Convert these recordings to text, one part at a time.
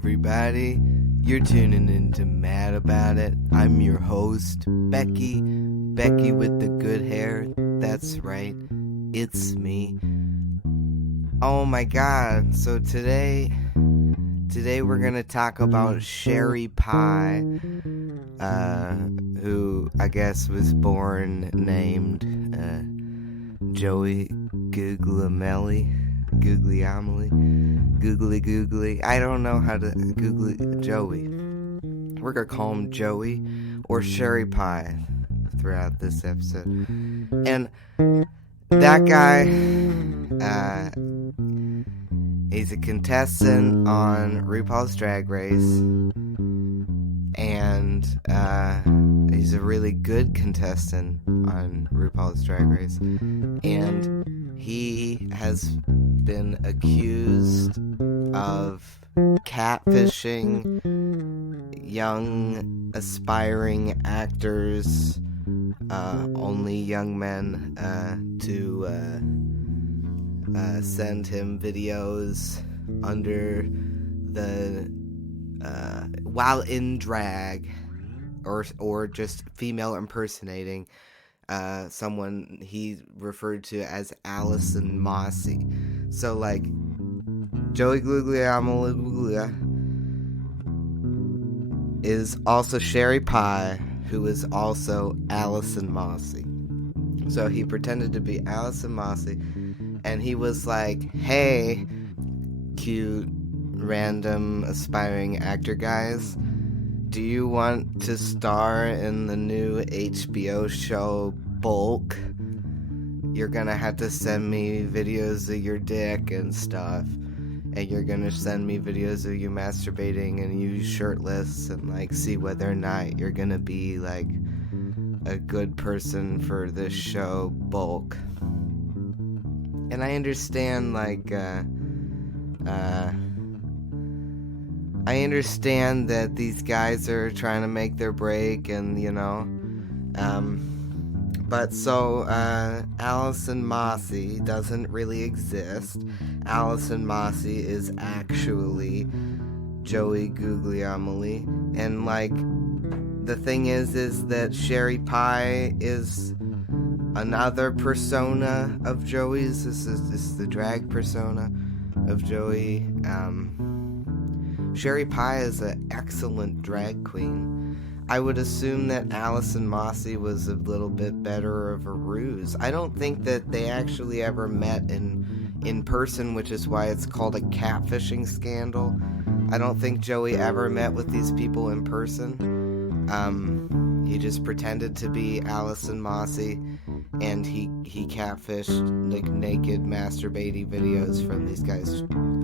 everybody. You're tuning in to Mad About It. I'm your host, Becky. Becky with the good hair. That's right. It's me. Oh my god. So today we're gonna talk about Sherry Pie, who I guess was born named Joey Gugliemelli. Googly. I don't know how to Googly Joey. We're gonna call him Joey or Sherry Pie throughout this episode. And that guy, he's a contestant on RuPaul's Drag Race, and he's a really good contestant on RuPaul's Drag Race, and he has been accused of catfishing young aspiring actors, only young men, to send him videos under the while in drag, or just female impersonating someone he referred to as Allison Mossy. So like Joey Gugliemelli is also Sherry Pie, who is also Allison Mossy. So he pretended to be Allison Mossy, and he was like, "Hey, cute, random, aspiring actor guys, do you want to star in the new HBO show Bulk? You're gonna have to send me videos of your dick and stuff, and you're gonna send me videos of you masturbating and you shirtless, and like see whether or not you're gonna be like a good person for this show Bulk." And I understand, like, I understand that these guys are trying to make their break, and but so Allison Mossy doesn't really exist. Allison Mossy is actually Joey Gugliemelli, and like the thing is that Sherry Pie is another persona of Joey's. This is the drag persona of Joey. Sherry Pie is an excellent drag queen. I would assume that Allison Mossy was a little bit better of a ruse. I don't think that they actually ever met in person, which is why it's called a catfishing scandal. I don't think Joey ever met with these people in person. He just pretended to be Allison Mossy, and he catfished like naked masturbating videos from these guys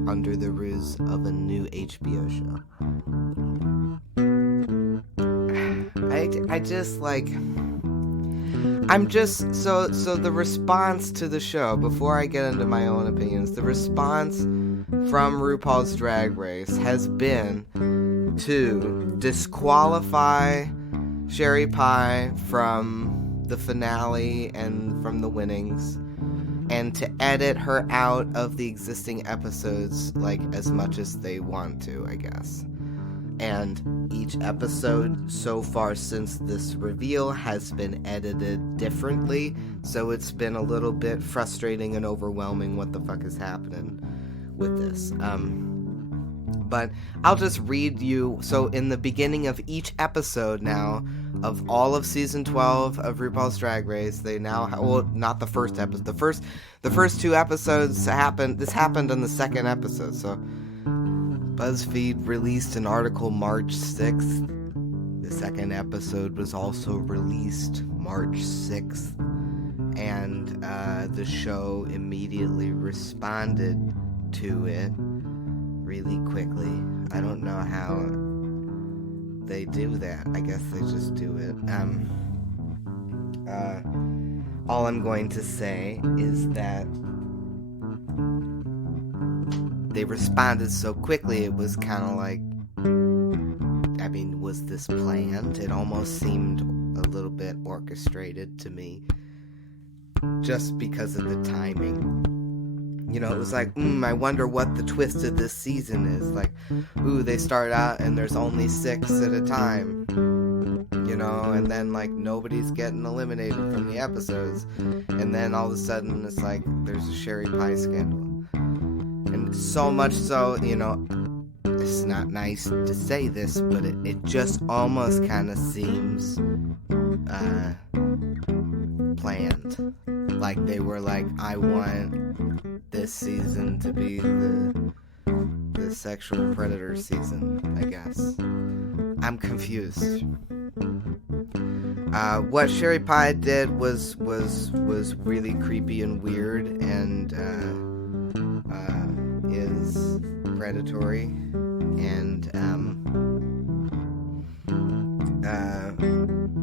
under the ruse of a new HBO show. I just like, I'm just so the response to the show, before I get into my own opinions, the response from RuPaul's Drag Race has been to disqualify Sherry Pie from the finale and from the winnings, and to edit her out of the existing episodes like as much as they want to, I guess. And each episode so far since this reveal has been edited differently, so it's been a little bit frustrating and overwhelming what the fuck is happening with this. But I'll just read you. So in the beginning of each episode now, of all of season 12 of RuPaul's Drag Race, they now well, not the first episode. The first two episodes happened. This happened in the second episode. So BuzzFeed released an article March 6th. The second episode was also released March 6th, and the show immediately responded to it really quickly. I don't know how they do that. I guess they just do it. All I'm going to say is that they responded so quickly, it was kind of like, I mean, was this planned? It almost seemed a little bit orchestrated to me, just because of the timing. it was like, I wonder what the twist of this season is. Like, they start out and there's only 6 at a time, and then, like, nobody's getting eliminated from the episodes. And then all of a sudden it's like, there's a sherry pie scandal. And so much so, it's not nice to say this, but it just almost kind of seems planned. Like, they were like, I want this season to be the sexual predator season, I guess. I'm confused. What Sherry Pie did was really creepy and weird, and is predatory, and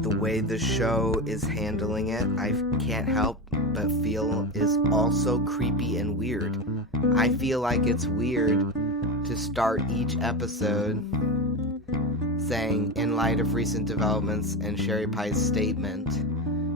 the way the show is handling it, I can't help but feel is also creepy and weird. I feel like it's weird to start each episode saying, in light of recent developments and Sherry Pie's statement,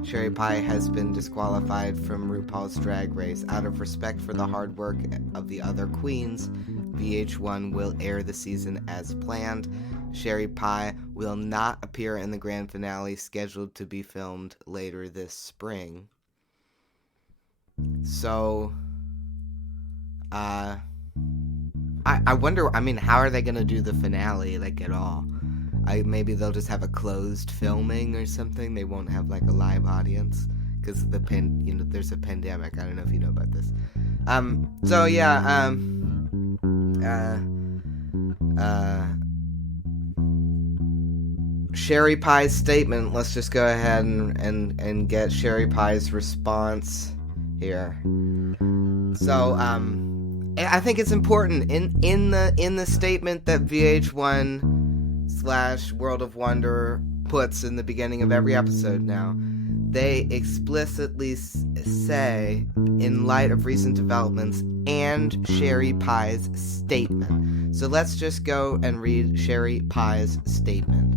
Sherry Pie has been disqualified from RuPaul's Drag Race. Out of respect for the hard work of the other queens, VH1 will air the season as planned. Sherry Pie will not appear in the grand finale scheduled to be filmed later this spring. So, I wonder, how are they going to do the finale, like, at all? Maybe they'll just have a closed filming or something. They won't have, like, a live audience because there's a pandemic. I don't know if you know about this. Sherry Pie's statement. Let's just go ahead and get Sherry Pie's response here. So, I think it's important in the statement that VH1/World of Wonder puts in the beginning of every episode now. They explicitly say, in light of recent developments and Sherry Pie's statement. So let's just go and read Sherry Pie's statement.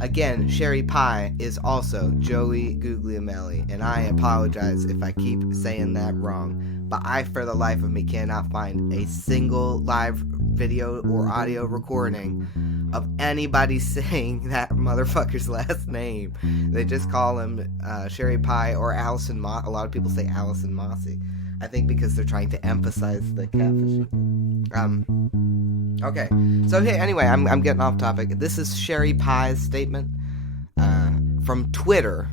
Again, Sherry Pie is also Joey Gugliemelli, and I apologize if I keep saying that wrong, but I, for the life of me, cannot find a single live video or audio recording of anybody saying that motherfucker's last name. They just call him Sherry Pie or Allison Moss. A lot of people say Allison Mossy. I think because they're trying to emphasize the catfishing. Okay. So hey, anyway, I'm getting off topic. This is Sherry Pie's statement from Twitter.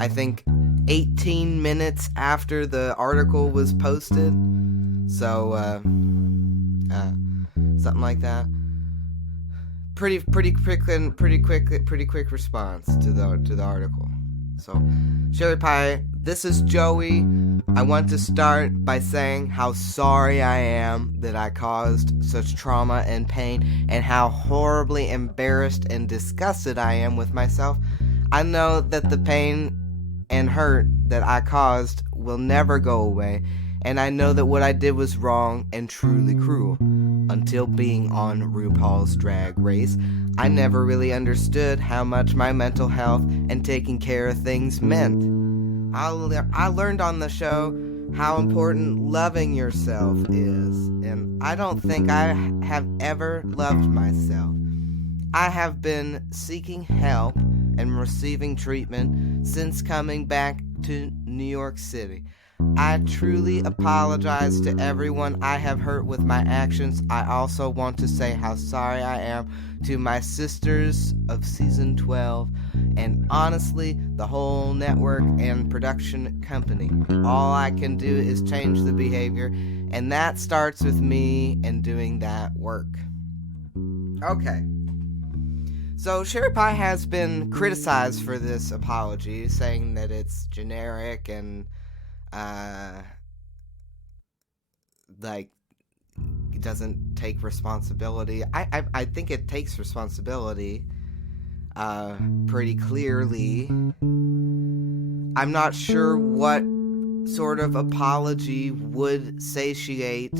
I think 18 minutes after the article was posted. So something like that. Pretty quick response to the article. So, Sherry Pie, this is Joey. I want to start by saying how sorry I am that I caused such trauma and pain, and how horribly embarrassed and disgusted I am with myself. I know that the pain and hurt that I caused will never go away, and I know that what I did was wrong and truly cruel. Until being on RuPaul's Drag Race, I never really understood how much my mental health and taking care of things meant. I learned on the show how important loving yourself is, and I don't think I have ever loved myself. I have been seeking help and receiving treatment since coming back to New York City. I truly apologize to everyone I have hurt with my actions. I also want to say how sorry I am to my sisters of season 12 and honestly the whole network and production company. All I can do is change the behavior, and that starts with me and doing that work. Okay. So Sherry Pie has been criticized for this apology, saying that it's generic and like, it doesn't take responsibility. I think it takes responsibility pretty clearly. I'm not sure what sort of apology would satiate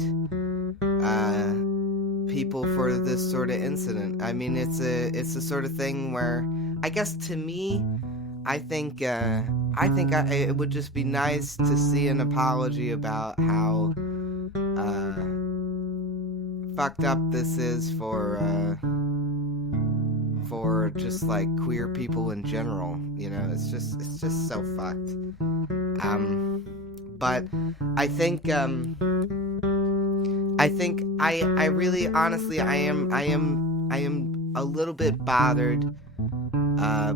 people for this sort of incident. I mean, it's a sort of thing where, I guess to me, I think I think it would just be nice to see an apology about how fucked up this is for just like queer people in general. You know, it's just so fucked. But I think I really honestly I am a little bit bothered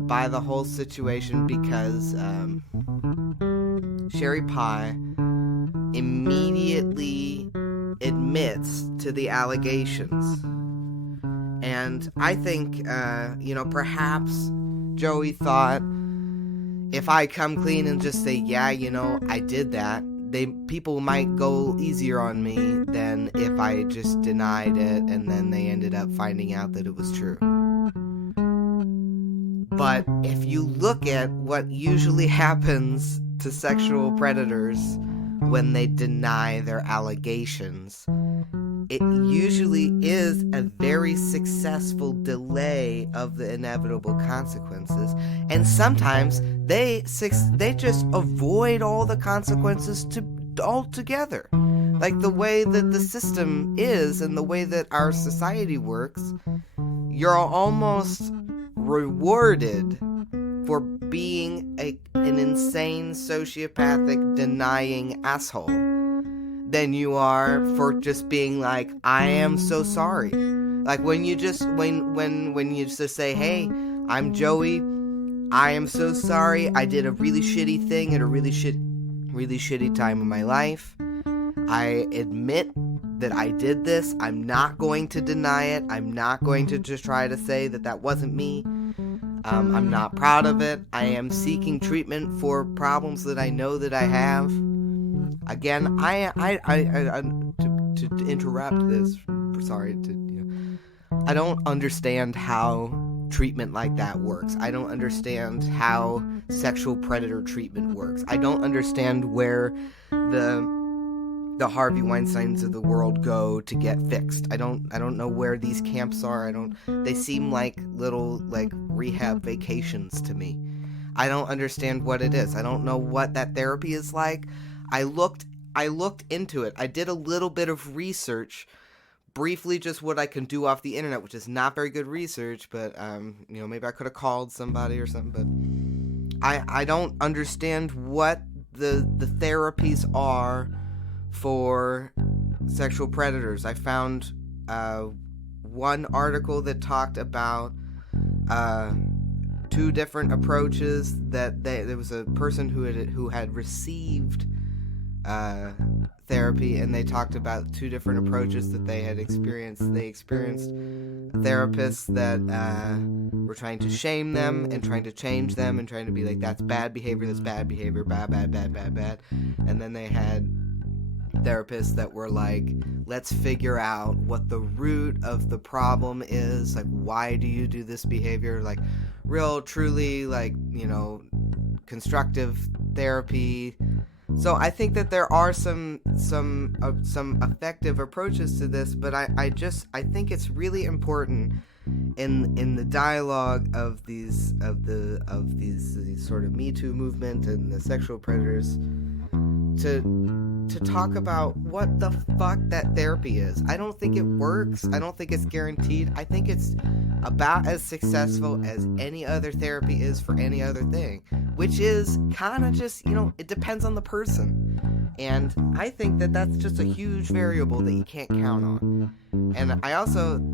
by the whole situation because Sherry Pie immediately admits to the allegations. And I think, perhaps Joey thought, if I come clean and just say, yeah, I did that, people might go easier on me than if I just denied it and then they ended up finding out that it was true. But if you look at what usually happens to sexual predators when they deny their allegations, it usually is a very successful delay of the inevitable consequences. And sometimes they just avoid all the consequences altogether. Like the way that the system is and the way that our society works, you're almost rewarded for being an insane, sociopathic, denying asshole than you are for just being like, I am so sorry. Like when you just when you just say, hey, I'm Joey, I am so sorry, I did a really shitty thing at a really shitty time in my life. I admit that I did this. I'm not going to deny it. I'm not going to just try to say that wasn't me. I'm not proud of it. I am seeking treatment for problems that I know that I have. Again, to interrupt this, sorry, I don't understand how treatment like that works. I don't understand how sexual predator treatment works. I don't understand where the Harvey Weinsteins of the world go to get fixed. I don't know where these camps are. They seem like little rehab vacations to me. I don't understand what it is. I don't know what that therapy is like. I looked into it. I did a little bit of research, briefly, just what I can do off the internet, which is not very good research, but maybe I could have called somebody or something, but I don't understand what the therapies are for sexual predators. I found one article that talked about two different approaches. That there was a person who had received therapy, and they talked about two different approaches that they had experienced. They experienced therapists that were trying to shame them and trying to change them and trying to be like, that's bad behavior, bad. And then they had therapists that were like, let's figure out what the root of the problem is. Like, why do you do this behavior? Like, real, truly, constructive therapy. So I think that there are some effective approaches to this, but I think it's really important in the dialogue of these sort of Me Too movement and the sexual predators to talk about what the fuck that therapy is. I don't think it works. I don't think it's guaranteed. I think it's about as successful as any other therapy is for any other thing, which is kind of just, it depends on the person. And I think that that's just a huge variable that you can't count on. And I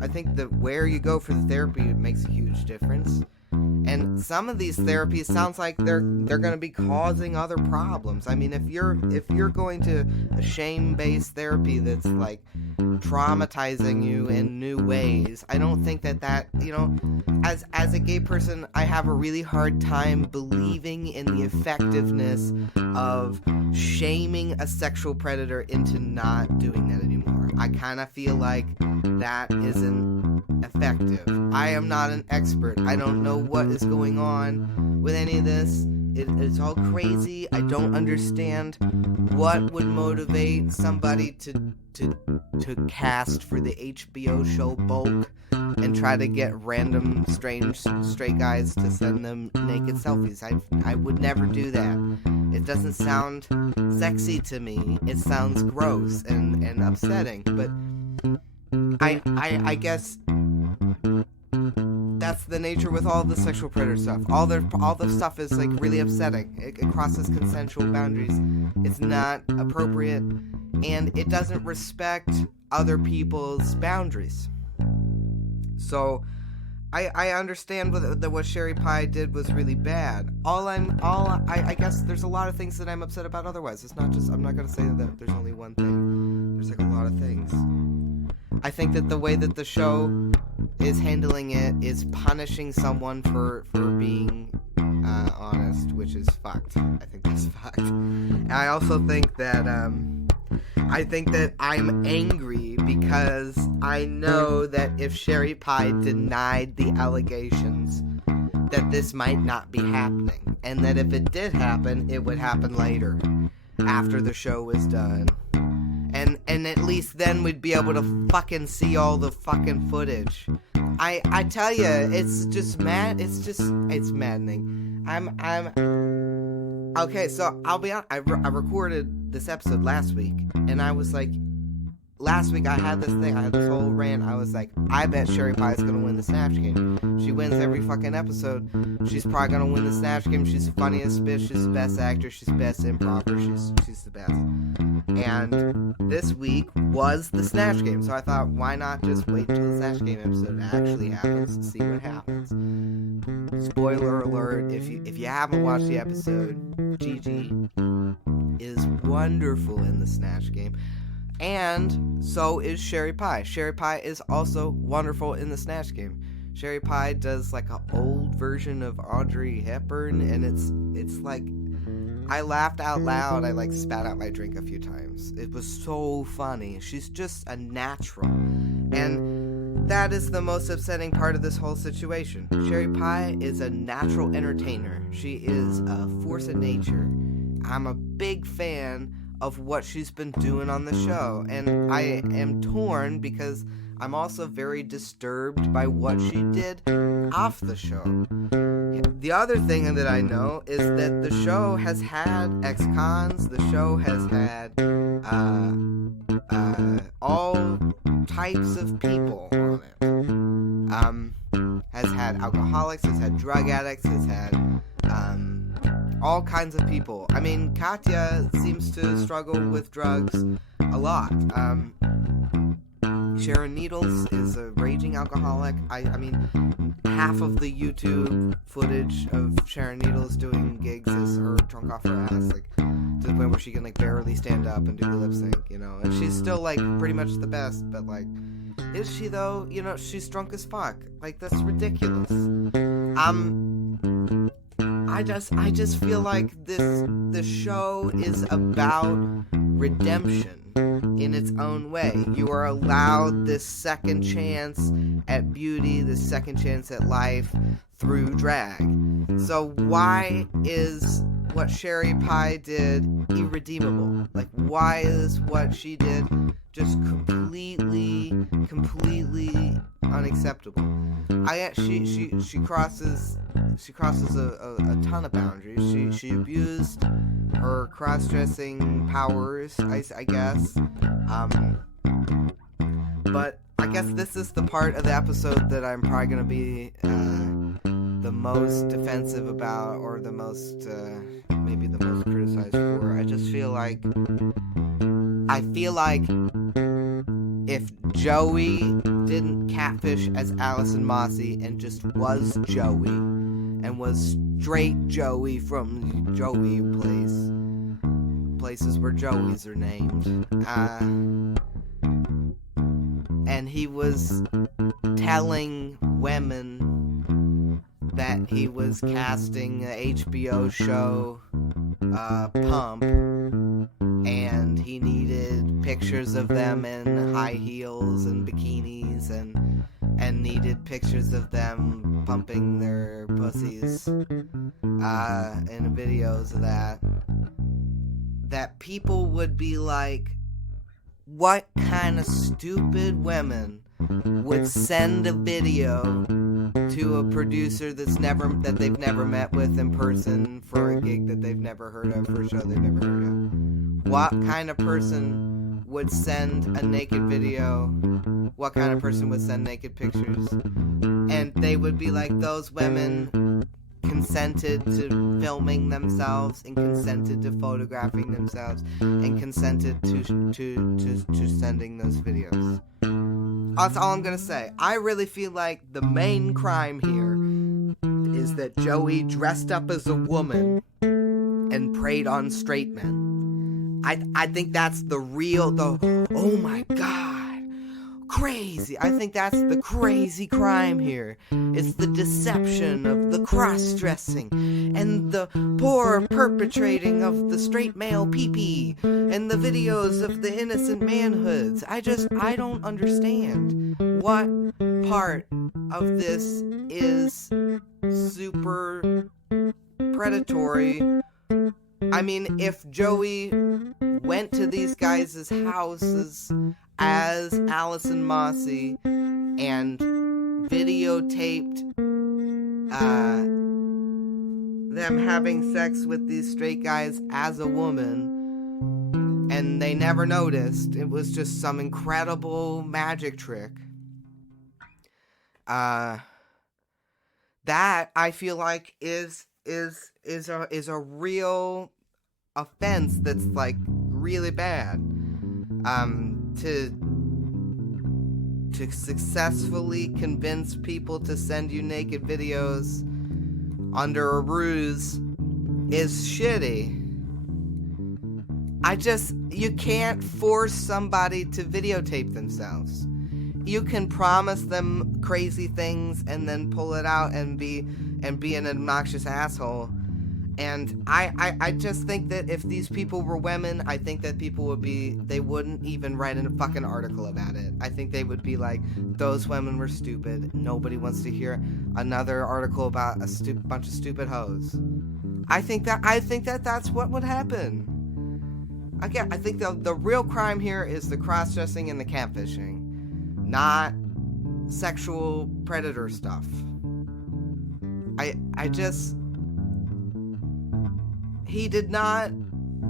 think that where you go for the therapy makes a huge difference. And some of these therapies sounds like they're going to be causing other problems. I mean, if you're going to a shame-based therapy that's like traumatizing you in new ways, I don't think that as a gay person, I have a really hard time believing in the effectiveness of shaming a sexual predator into not doing that anymore. I kind of feel like that isn't effective. I am not an expert. I don't know what is going on with any of this. It's all crazy. I don't understand what would motivate somebody to to cast for the HBO show Bulk and try to get random strange straight guys to send them naked selfies. I would never do that. It doesn't sound sexy to me. It sounds gross and upsetting. But I guess that's the nature with all the sexual predator stuff. All the stuff is like really upsetting. It crosses consensual boundaries. It's not appropriate, and it doesn't respect other people's boundaries. So I understand what Sherry Pie did was really bad. I guess there's a lot of things that I'm upset about otherwise. It's not just, I'm not gonna say that there's only one thing. There's like a lot of things. I think that the way that the show is handling it is punishing someone for being honest, which is fucked. I think that's fucked. And I also think that I'm angry because I know that if Sherry Pie denied the allegations, that this might not be happening, and that if it did happen, it would happen later, after the show was done. And at least then we'd be able to fucking see all the fucking footage. I tell you, it's just it's maddening. Okay, so I'll be honest, I recorded this episode last week, and I was like, last week I had this whole rant. I was like, I bet Sherry Pie is gonna win the Snatch Game. She wins every fucking episode. She's probably gonna win the Snatch Game. She's the funniest bitch. She's the best actor. She's the best improver. She's the best. And this week was the Snatch Game, so I thought, why not just wait till the Snatch Game episode actually happens and see what happens. Spoiler alert: if you haven't watched the episode, Gigi is wonderful in the Snatch Game. And so is Sherry Pie. Sherry Pie is also wonderful in the Snatch Game. Sherry Pie does like an old version of Audrey Hepburn, and it's like, I laughed out loud. I like spat out my drink a few times. It was so funny. She's just a natural. And that is the most upsetting part of this whole situation. Sherry Pie is a natural entertainer. She is a force of nature. I'm a big fan of what she's been doing on the show, and I am torn because I'm also very disturbed by what she did off the show. The other thing that I know is that the show has had ex-cons, the show has had all types of people on it. Has had alcoholics, has had drug addicts, has had all kinds of people. I mean, Katya seems to struggle with drugs a lot. Sharon Needles is a raging alcoholic. I mean, half of the YouTube footage of Sharon Needles doing gigs is her drunk off her ass, like, to the point where she can, like, barely stand up and do the lip sync, you know? And she's still, like, pretty much the best, but, like, is she, though? You know, she's drunk as fuck. Like, that's ridiculous. I just feel like the show is about redemption in its own way. You are allowed this second chance at beauty, this second chance at life through drag. So why is what Sherry Pie did irredeemable? Like, why is what she did just completely unacceptable? She crosses a ton of boundaries. She abused her cross-dressing powers, I guess. But I guess this is the part of the episode that I'm probably gonna be the most defensive about, or the most maybe the most criticized for. I just feel like if Joey didn't catfish as Allison Mossy and just was Joey, and was straight Joey from Joey places where Joeys are named, and he was telling women that he was casting an HBO show Pump, and he needed pictures of them in high heels and bikinis, and needed pictures of them pumping their pussies in videos of that people would be like, what kind of stupid women would send a video to a producer that they've never met with in person for a gig that they've never heard of, for a show they've never heard of? What kind of person would send a naked video? What kind of person would send naked pictures? And they would be like, those women consented to filming themselves and consented to photographing themselves and consented to sending those videos. That's all I'm gonna say. I really feel like the main crime here is that Joey dressed up as a woman and preyed on straight men. I think that's the oh my god, crazy. I think that's the crazy crime here. It's the deception of the cross-dressing and the poor perpetrating of the straight male pee-pee and the videos of the innocent manhoods. I don't understand what part of this is super predatory. I mean, if Joey went to these guys' houses as Allison Mossy and videotaped them having sex with these straight guys as a woman, and they never noticed, it was just some incredible magic trick, that I feel like is a real offense that's like really bad. To successfully convince people to send you naked videos under a ruse is shitty. You can't force somebody to videotape themselves. You can promise them crazy things and then pull it out and be an obnoxious asshole. And I just think that if these people were women, I think that they wouldn't even write a fucking article about it. I think they would be like, those women were stupid. Nobody wants to hear another article about a bunch of stupid hoes. I think that that's what would happen. Again, I think the real crime here is the cross-dressing and the catfishing, not sexual predator stuff. He did not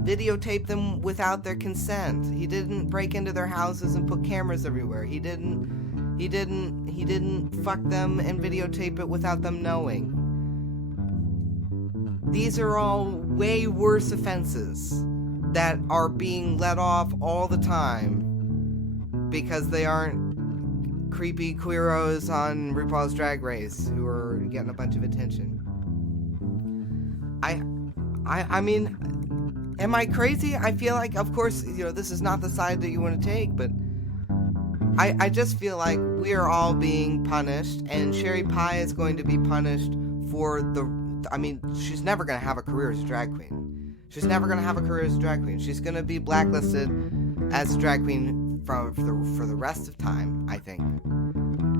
videotape them without their consent. He didn't break into their houses and put cameras everywhere. He didn't fuck them and videotape it without them knowing. These are all way worse offenses that are being let off all the time because they aren't creepy queeros on RuPaul's Drag Race who are getting a bunch of attention. I mean, am I crazy? I feel like, of course, this is not the side that you want to take, but I just feel like we are all being punished, and Sherry Pie is going to be punished for she's never going to have a career as a drag queen. She's never going to have a career as a drag queen. She's going to be blacklisted as a drag queen for the rest of time, I think.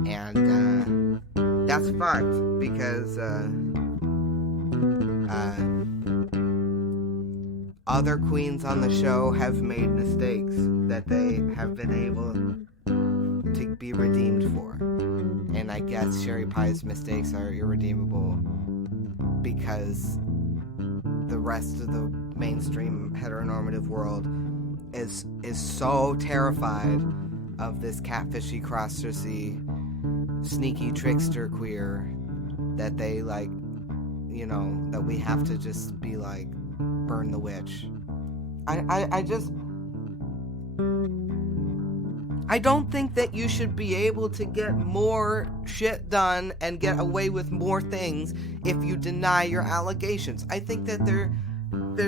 And that's fucked, because other queens on the show have made mistakes that they have been able to be redeemed for. And I guess Sherry Pie's mistakes are irredeemable because the rest of the mainstream heteronormative world is so terrified of this catfishy, cross-dressy, sneaky trickster queer that they that we have to just be like, burn the witch. I don't think that you should be able to get more shit done and get away with more things if you deny your allegations. I think that there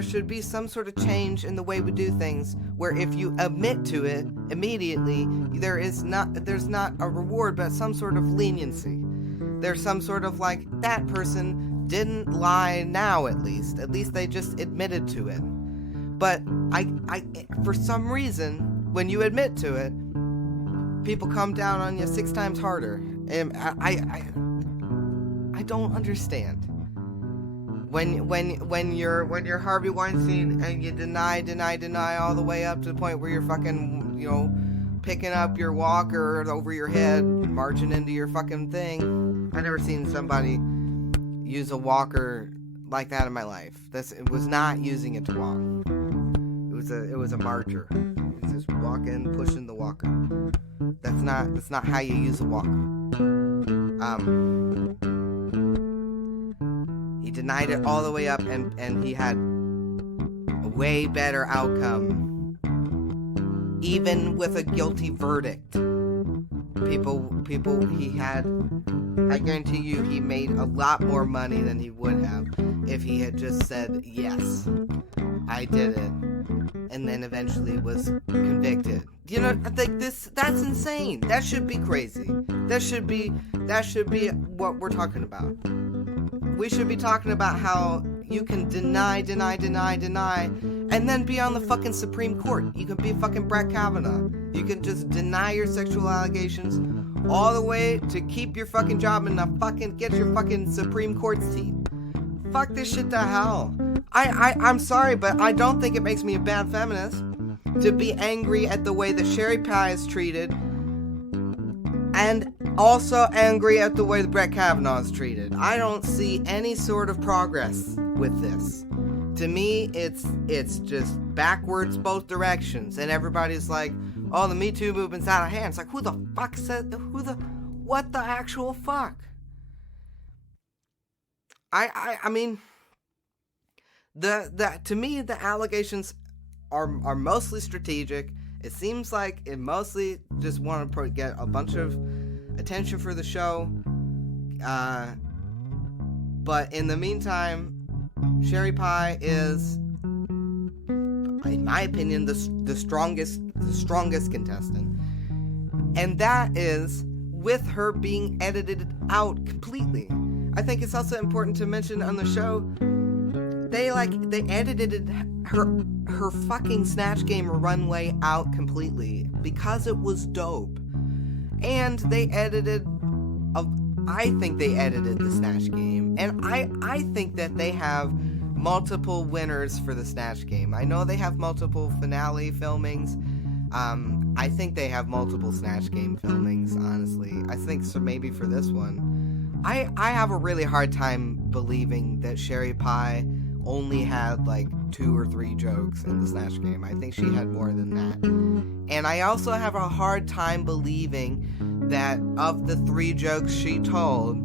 should be some sort of change in the way we do things, where if you admit to it immediately, there's not a reward, but some sort of leniency. There's some sort of like, that person didn't lie now, at least they just admitted to it. But I for some reason, when you admit to it, people come down on you 6 times harder. And I don't understand. When you're Harvey Weinstein and you deny all the way up to the point where you're fucking picking up your walker over your head, marching into your fucking thing. I never seen somebody use a walker like that in my life. It was not using it to walk. It was a marcher. It's just walking, pushing the walker. That's not how you use a walker. He denied it all the way up, and he had a way better outcome. Even with a guilty verdict, I guarantee you he made a lot more money than he would have if he had just said, yes, I did it, and then eventually was convicted. I think that's insane. That should be crazy. That should be what we're talking about. We should be talking about how you can deny, and then be on the fucking Supreme Court. You can be fucking Brett Kavanaugh. You can just deny your sexual allegations all the way to keep your fucking job and fucking get your fucking Supreme Court seat. Fuck this shit to hell. I'm sorry, but I don't think it makes me a bad feminist to be angry at the way that Sherry Pie is treated, and also angry at the way that Brett Kavanaugh is treated. I don't see any sort of progress with this. To me, it's just backwards both directions, and everybody's like, oh, the Me Too movement's out of hand. It's like, what the actual fuck? I mean, to me, the allegations are mostly strategic. It seems like it mostly just want to get a bunch of attention for the show. But in the meantime, Sherry Pie is, in my opinion, the strongest contestant. And that is with her being edited out completely. I think it's also important to mention on the show, they edited her fucking Snatch Game runway out completely because it was dope. And I think they edited the Snatch Game. And I think that they have multiple winners for the Snatch Game. I know they have multiple finale filmings. I think they have multiple Snatch Game filmings, honestly. I think so, maybe for this one. I have a really hard time believing that Sherry Pie only had like 2 or 3 jokes in the Snatch Game. I think she had more than that. And I also have a hard time believing that of the 3 jokes she told,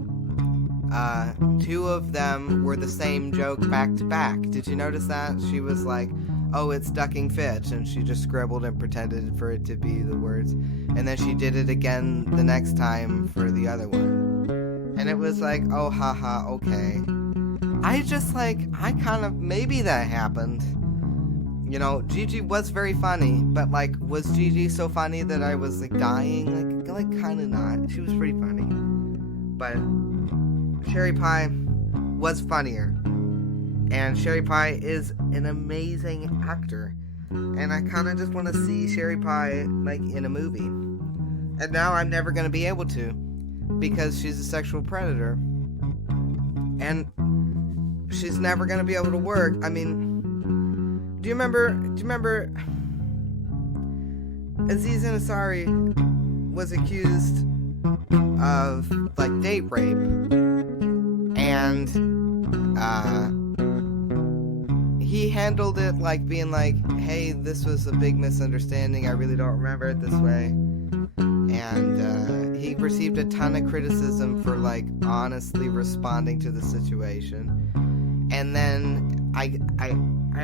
2 of them were the same joke back to back. Did you notice that? She was like, oh, it's ducking Fitch, and she just scribbled and pretended for it to be the words. And then she did it again the next time for the other one. And it was like, oh, haha, okay. Maybe that happened. Gigi was very funny, but was Gigi so funny that I was dying? Kind of not. She was pretty funny. But Sherry Pie was funnier. And Sherry Pie is an amazing actor. And I kind of just want to see Sherry Pie, in a movie. And now I'm never going to be able to, because she's a sexual predator. And she's never going to be able to work. I mean, do you remember Aziz Ansari was accused of date rape, and he handled it being hey, this was a big misunderstanding, I really don't remember it this way. And he received a ton of criticism for honestly responding to the situation. And then I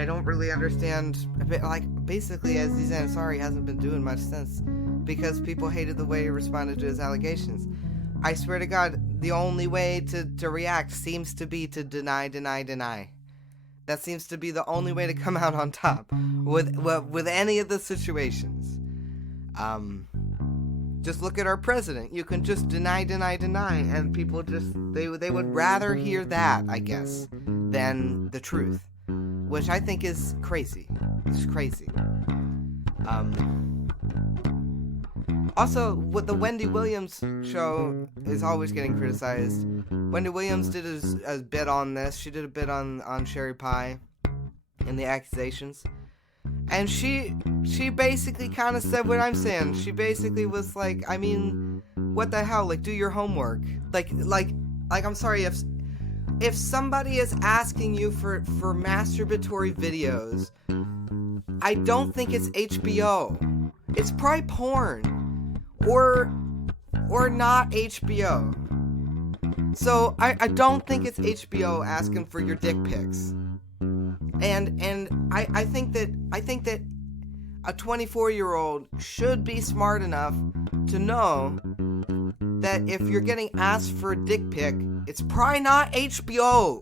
don't really understand, basically Aziz Ansari hasn't been doing much since, because people hated the way he responded to his allegations. I swear to God, the only way to react seems to be to deny. That seems to be the only way to come out on top with any of the situations. Just look at our president. You can just deny, and people they would rather hear that, I guess, than the truth, which I think is crazy. It's crazy. Also, with the Wendy Williams show is always getting criticized. Wendy Williams did a bit on this. She did a bit on Sherry Pie and the accusations. And she basically kind of said what I'm saying. She basically was like, I mean, what the hell? Like, do your homework. Like I'm sorry, if somebody is asking you for masturbatory videos, I don't think it's HBO. It's probably porn. Or not HBO. So I don't think it's HBO asking for your dick pics. And I think that a 24-year-old should be smart enough to know that if you're getting asked for a dick pic, it's probably not HBO.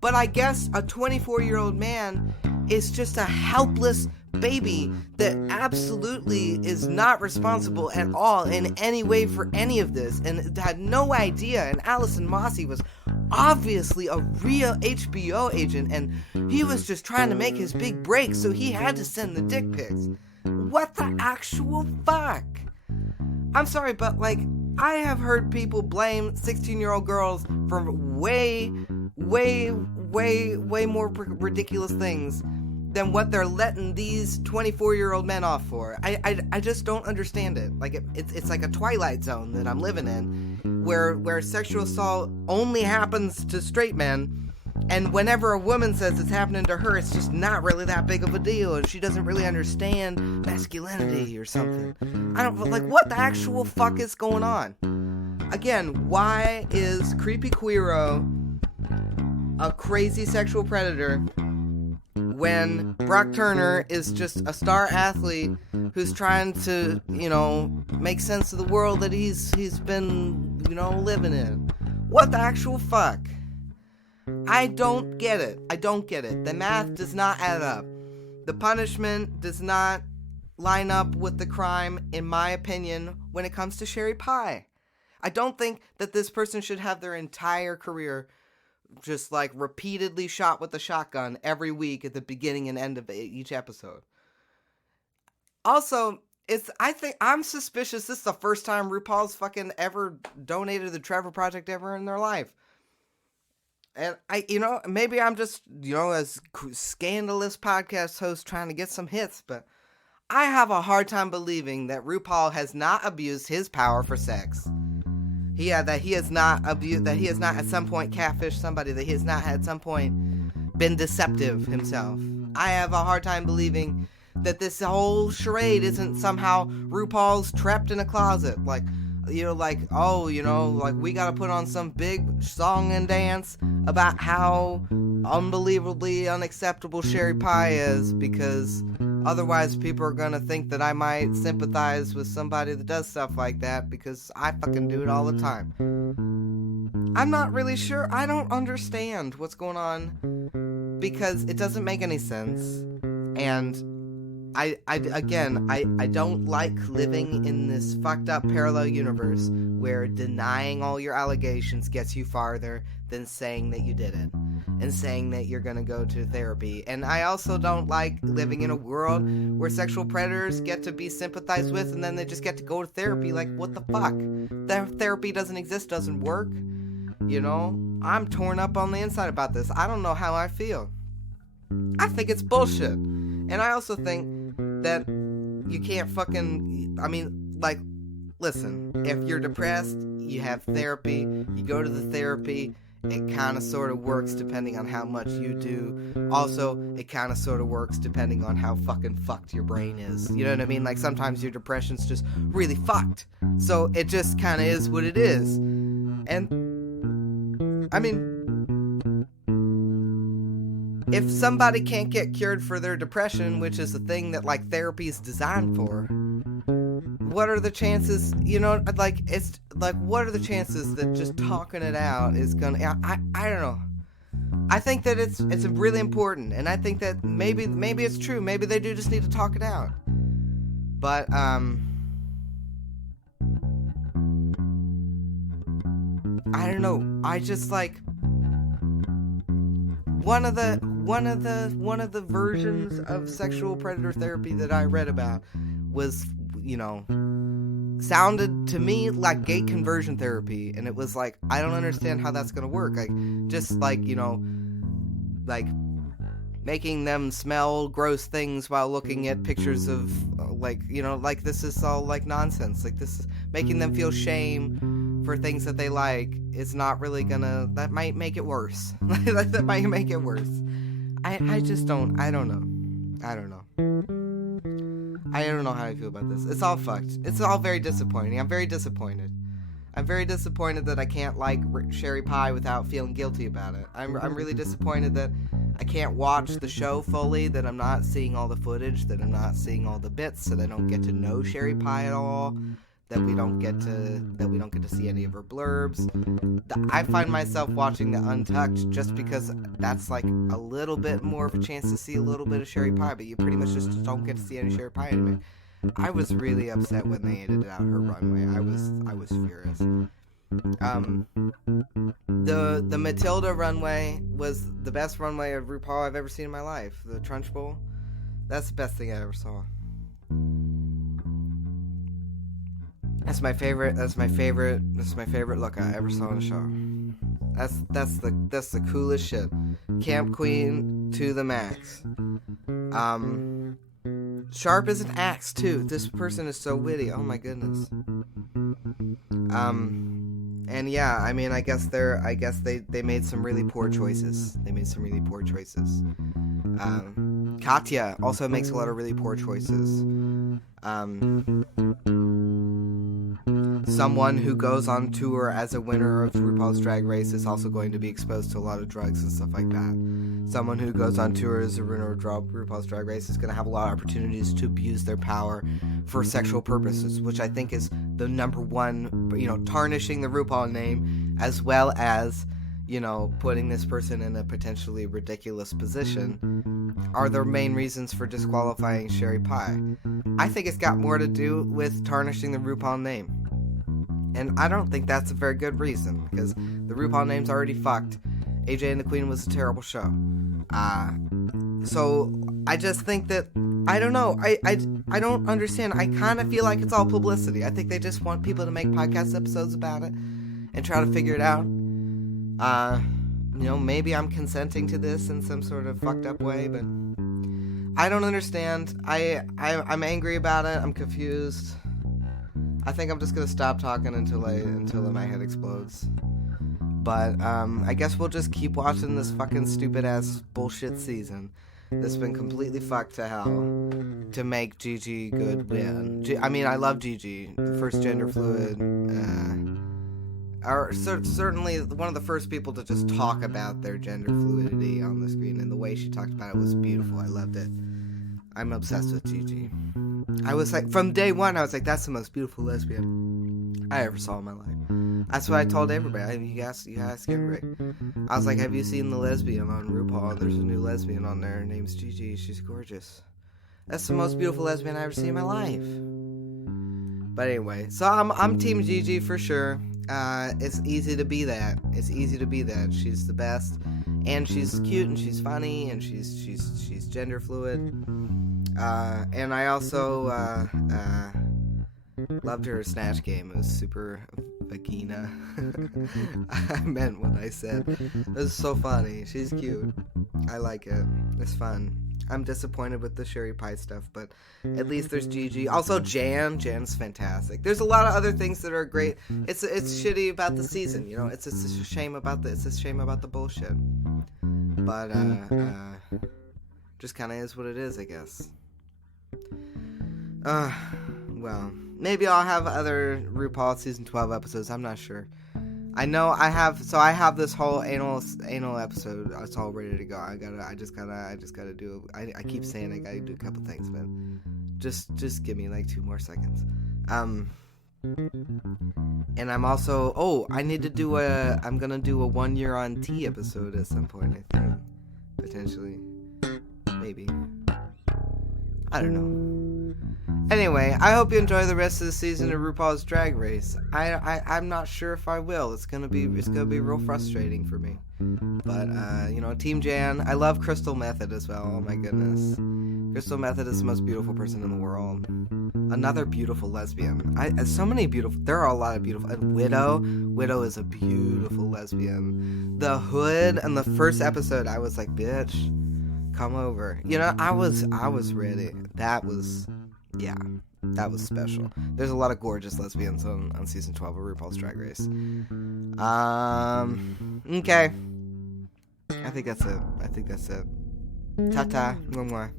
But I guess a 24-year-old man is just a helpless baby that absolutely is not responsible at all in any way for any of this, and had no idea. And Allison Mossy was obviously a real HBO agent, and he was just trying to make his big break, so he had to send the dick pics. What the actual fuck? I'm sorry, but like, I have heard people blame 16-year-old girls for way more ridiculous things than what they're letting these 24-year-old men off for. I just don't understand it. Like, it's like a Twilight Zone that I'm living in, where sexual assault only happens to straight men, and whenever a woman says it's happening to her, it's just not really that big of a deal, and she doesn't really understand masculinity or something. I don't, like, what the actual fuck is going on? Again, why is Creepy Queero a crazy sexual predator when Brock Turner is just a star athlete who's trying to, make sense of the world that he's been, living in? What the actual fuck? I don't get it. The math does not add up. The punishment does not line up with the crime, in my opinion, when it comes to Sherry Pie. I don't think that this person should have their entire career just like repeatedly shot with a shotgun every week at the beginning and end of each episode. Also, I think I'm suspicious this is the first time RuPaul's fucking ever donated to the Trevor Project ever in their life. And maybe I'm just, as scandalous podcast host trying to get some hits, but I have a hard time believing that RuPaul has not abused his power for sex. That he has not at some point catfished somebody, that he has not at some point been deceptive himself. I have a hard time believing that this whole charade isn't somehow RuPaul's trapped in a closet. Like, we gotta put on some big song and dance about how unbelievably unacceptable Sherry Pie is, because otherwise people are gonna think that I might sympathize with somebody that does stuff like that, because I fucking do it all the time. I'm not really sure. I don't understand what's going on, because it doesn't make any sense. And I don't like living in this fucked up parallel universe where denying all your allegations gets you farther than saying that you did it and saying that you're gonna go to therapy. And I also don't like living in a world where sexual predators get to be sympathized with and then they just get to go to therapy. Like, what the fuck? That therapy doesn't exist, doesn't work. I'm torn up on the inside about this. I don't know how I feel. I think it's bullshit. And I also think that you can't listen, if you're depressed, you have therapy, you go to the therapy, it kind of sort of works depending on how much you do. Also, it kind of sort of works depending on how fucking fucked your brain is. You know what I mean? Like, sometimes your depression's just really fucked. So it just kind of is what it is. And, I mean, if somebody can't get cured for their depression, which is the thing that, like, therapy is designed for, what are the chances, what are the chances that just talking it out is gonna, I don't know. I think that it's really important, and I think that maybe it's true. Maybe they do just need to talk it out. But, I don't know. I just, like, one of the versions of sexual predator therapy that I read about was, sounded to me like gay conversion therapy, and it was like, I don't understand how that's gonna work. Like, just like, like, making them smell gross things while looking at pictures of, this is all, nonsense. This is making them feel shame for things that they like is not really gonna, that might make it worse. That might make it worse. I don't know how I feel about this. It's all fucked. It's all very disappointing. I'm very disappointed. I'm very disappointed that I can't like Sherry Pie without feeling guilty about it. I'm really disappointed that I can't watch the show fully, that I'm not seeing all the footage, that I'm not seeing all the bits, that I don't get to know Sherry Pie at all, that we don't get to see any of her blurbs. I find myself watching the Untucked just because that's like a little bit more of a chance to see a little bit of Sherry Pie, but you pretty much just don't get to see any Sherry Pie anymore. I was really upset when they edited out her runway. I was furious. The Matilda runway was the best runway of RuPaul I've ever seen in my life. The Trunch Bowl, that's the best thing I ever saw. That's my favorite look I ever saw in a show. That's the coolest shit. Camp Queen to the max. Sharp as an axe too. This person is so witty. Oh my goodness. And yeah, I mean, I guess they made some really poor choices. Katya also makes a lot of really poor choices. Someone who goes on tour as a winner of RuPaul's Drag Race is also going to be exposed to a lot of drugs and stuff like that. Someone who goes on tour as a winner of RuPaul's Drag Race is going to have a lot of opportunities to abuse their power for sexual purposes, which I think is the number one, tarnishing the RuPaul name, as well as, putting this person in a potentially ridiculous position, are the main reasons for disqualifying Sherry Pie. I think it's got more to do with tarnishing the RuPaul name. And I don't think that's a very good reason, because the RuPaul name's already fucked. AJ and the Queen was a terrible show. So I just think that, I don't know, I don't understand. I kind of feel like it's all publicity. I think they just want people to make podcast episodes about it and try to figure it out. Maybe I'm consenting to this in some sort of fucked up way, but I don't understand. I'm angry about it. I'm confused. I think I'm just gonna stop talking until my head explodes. But I guess we'll just keep watching this fucking stupid ass bullshit season that's been completely fucked to hell to make Gigi Good win. I love Gigi, the first gender fluid, certainly one of the first people to just talk about their gender fluidity on the screen, and the way she talked about it was beautiful. I loved it. I'm obsessed with Gigi. I was like, from day one, I was like, that's the most beautiful lesbian I ever saw in my life. That's what I told everybody. You ask everybody. I was like, have you seen the lesbian on RuPaul? There's a new lesbian on there. Her name's Gigi. She's gorgeous. That's the most beautiful lesbian I ever seen in my life. But anyway, so I'm Team Gigi for sure. It's easy to be that. She's the best, and she's cute, and she's funny, and she's gender fluid. And I also loved her Snatch game. It was super vagina. I meant what I said. It was so funny. She's cute. I like it. It's fun. I'm disappointed with the Sherry Pie stuff, but at least there's Gigi. Also, Jan's fantastic. There's a lot of other things that are great. It's shitty about the season, It's a shame about the bullshit. But just kind of is what it is, I guess. Well, maybe I'll have other RuPaul season 12 episodes. I'm not sure. I know I have this whole anal episode. It's all ready to go. I just gotta do. I keep saying I gotta do a couple things, but just give me like 2 more seconds. And I'm also I'm gonna do a 1 year on tea episode at some point. I think potentially, maybe. I don't know. Anyway, I hope you enjoy the rest of the season of RuPaul's Drag Race. I'm not sure if I will. It's gonna be real frustrating for me. But Team Jan. I love Crystal Method as well. Oh my goodness, Crystal Method is the most beautiful person in the world. Another beautiful lesbian. There are a lot of beautiful. And Widow is a beautiful lesbian. The Hood and the first episode, I was like, bitch, come over. You know, I was ready. That was special. There's a lot of gorgeous lesbians on season 12 of RuPaul's Drag Race. Okay. I think that's it. Ta-ta. Mwah mwah.